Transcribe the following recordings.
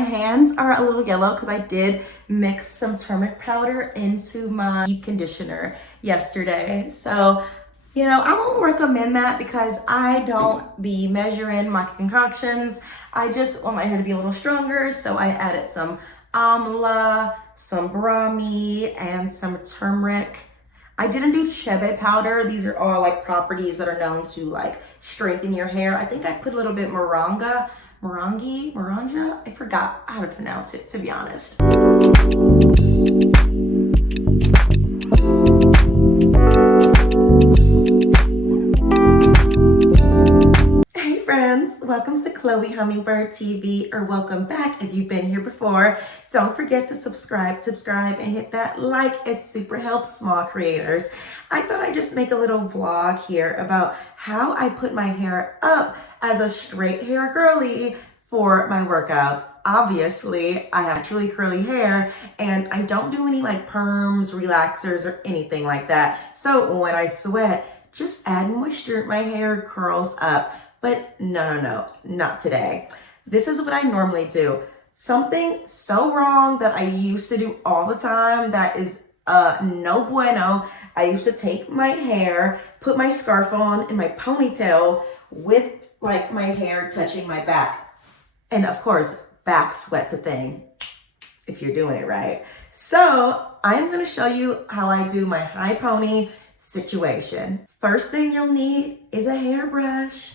hands are a little yellow because I did mix some turmeric powder into my deep conditioner yesterday. So, you know, I won't recommend that because I don't be measuring my concoctions. I just want my hair to be a little stronger. So I added some amla, some brahmi, and some turmeric. I didn't do chebe powder. These are all like properties that are known to like strengthen your hair. I think I put a little bit moranja. I forgot how to pronounce it, to be honest. Hey friends, welcome to Chloe Hummingbird TV, or welcome back if you've been here before. Don't forget to subscribe and hit that like. It super helps small creators. I thought I'd just make a little vlog here about how I put my hair up as a straight hair girly for my workouts. Obviously, I have naturally curly hair and I don't do any like perms, relaxers, or anything like that. So when I sweat, just add moisture, my hair curls up. But no, not today. This is what I normally do. Something so wrong that I used to do all the time that is no bueno. I used to take my hair, put my scarf on in my ponytail with like my hair touching my back. And of course, back sweat's a thing if you're doing it right. So I'm gonna show you how I do my high pony situation. First thing you'll need is a hairbrush.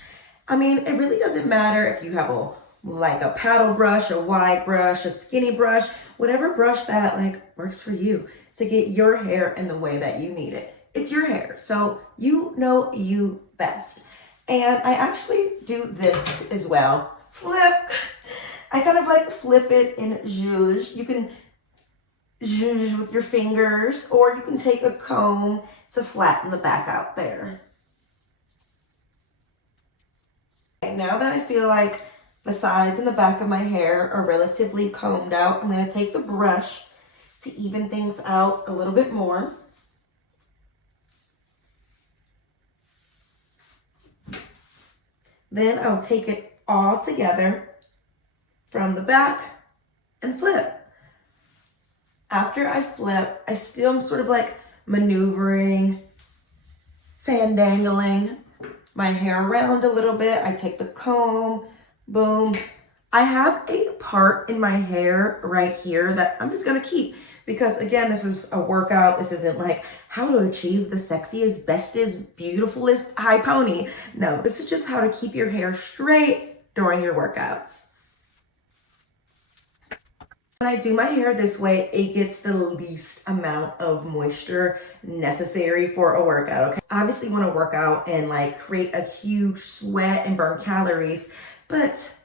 I mean, it really doesn't matter if you have a paddle brush, a wide brush, a skinny brush, whatever brush that like works for you to get your hair in the way that you need it. It's your hair, so you know you best. And I actually do this as well. Flip. I kind of like flip it in zhuzh. You can zhuzh with your fingers, or you can take a comb to flatten the back out there. Now that I feel like the sides and the back of my hair are relatively combed out, I'm going to take the brush to even things out a little bit more. Then I'll take it all together from the back and flip. After I flip, I still am sort of like maneuvering, fandangling my hair around a little bit. I take the comb, boom. I have a part in my hair right here that I'm just gonna keep because again, this is a workout. This isn't like how to achieve the sexiest, bestest, beautifulest high pony. No, this is just how to keep your hair straight during your workouts. When I do my hair this way, it gets the least amount of moisture necessary for a workout, okay? Obviously you want to work out and like create a huge sweat and burn calories, but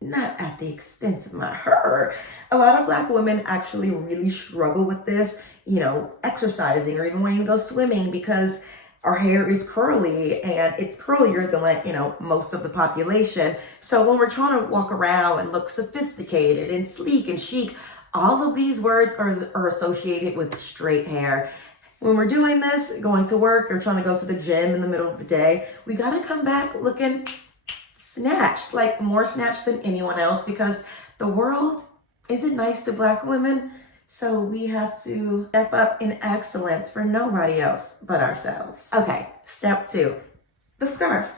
not at the expense of my hair. A lot of Black women actually really struggle with this, you know, exercising or even wanting to go swimming because our hair is curly and it's curlier than like, you know, most of the population. So when we're trying to walk around and look sophisticated and sleek and chic, all of these words are associated with straight hair. When we're doing this, going to work or trying to go to the gym in the middle of the day, we gotta come back looking snatched, like more snatched than anyone else because the world isn't nice to Black women. So we have to step up in excellence for nobody else but ourselves. Okay, step 2, the scarf.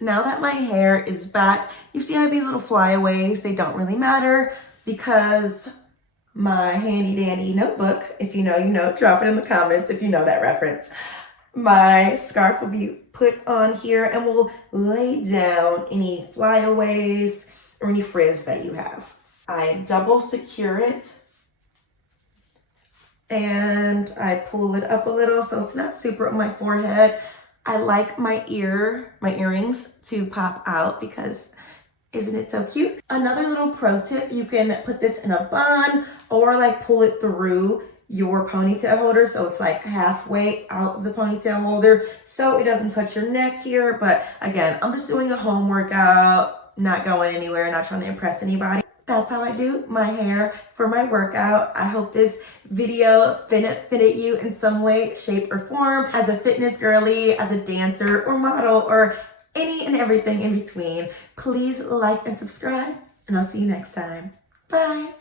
Now that my hair is back, you see I have these little flyaways. They don't really matter because my handy dandy notebook, if you know, you know, drop it in the comments if you know that reference. My scarf will be put on here and we'll lay down any flyaways or any frizz that you have. I double secure it and I pull it up a little so it's not super on my forehead. I like my earrings to pop out because isn't it so cute? Another little pro tip, you can put this in a bun or like pull it through your ponytail holder so it's like halfway out of the ponytail holder so it doesn't touch your neck here. But again, I'm just doing a home workout, not going anywhere, not trying to impress anybody. That's how I do my hair for my workout. I hope this video fitted you in some way, shape, or form as a fitness girly, as a dancer or model, or any and everything in between. Please like and subscribe, and I'll see you next time. Bye.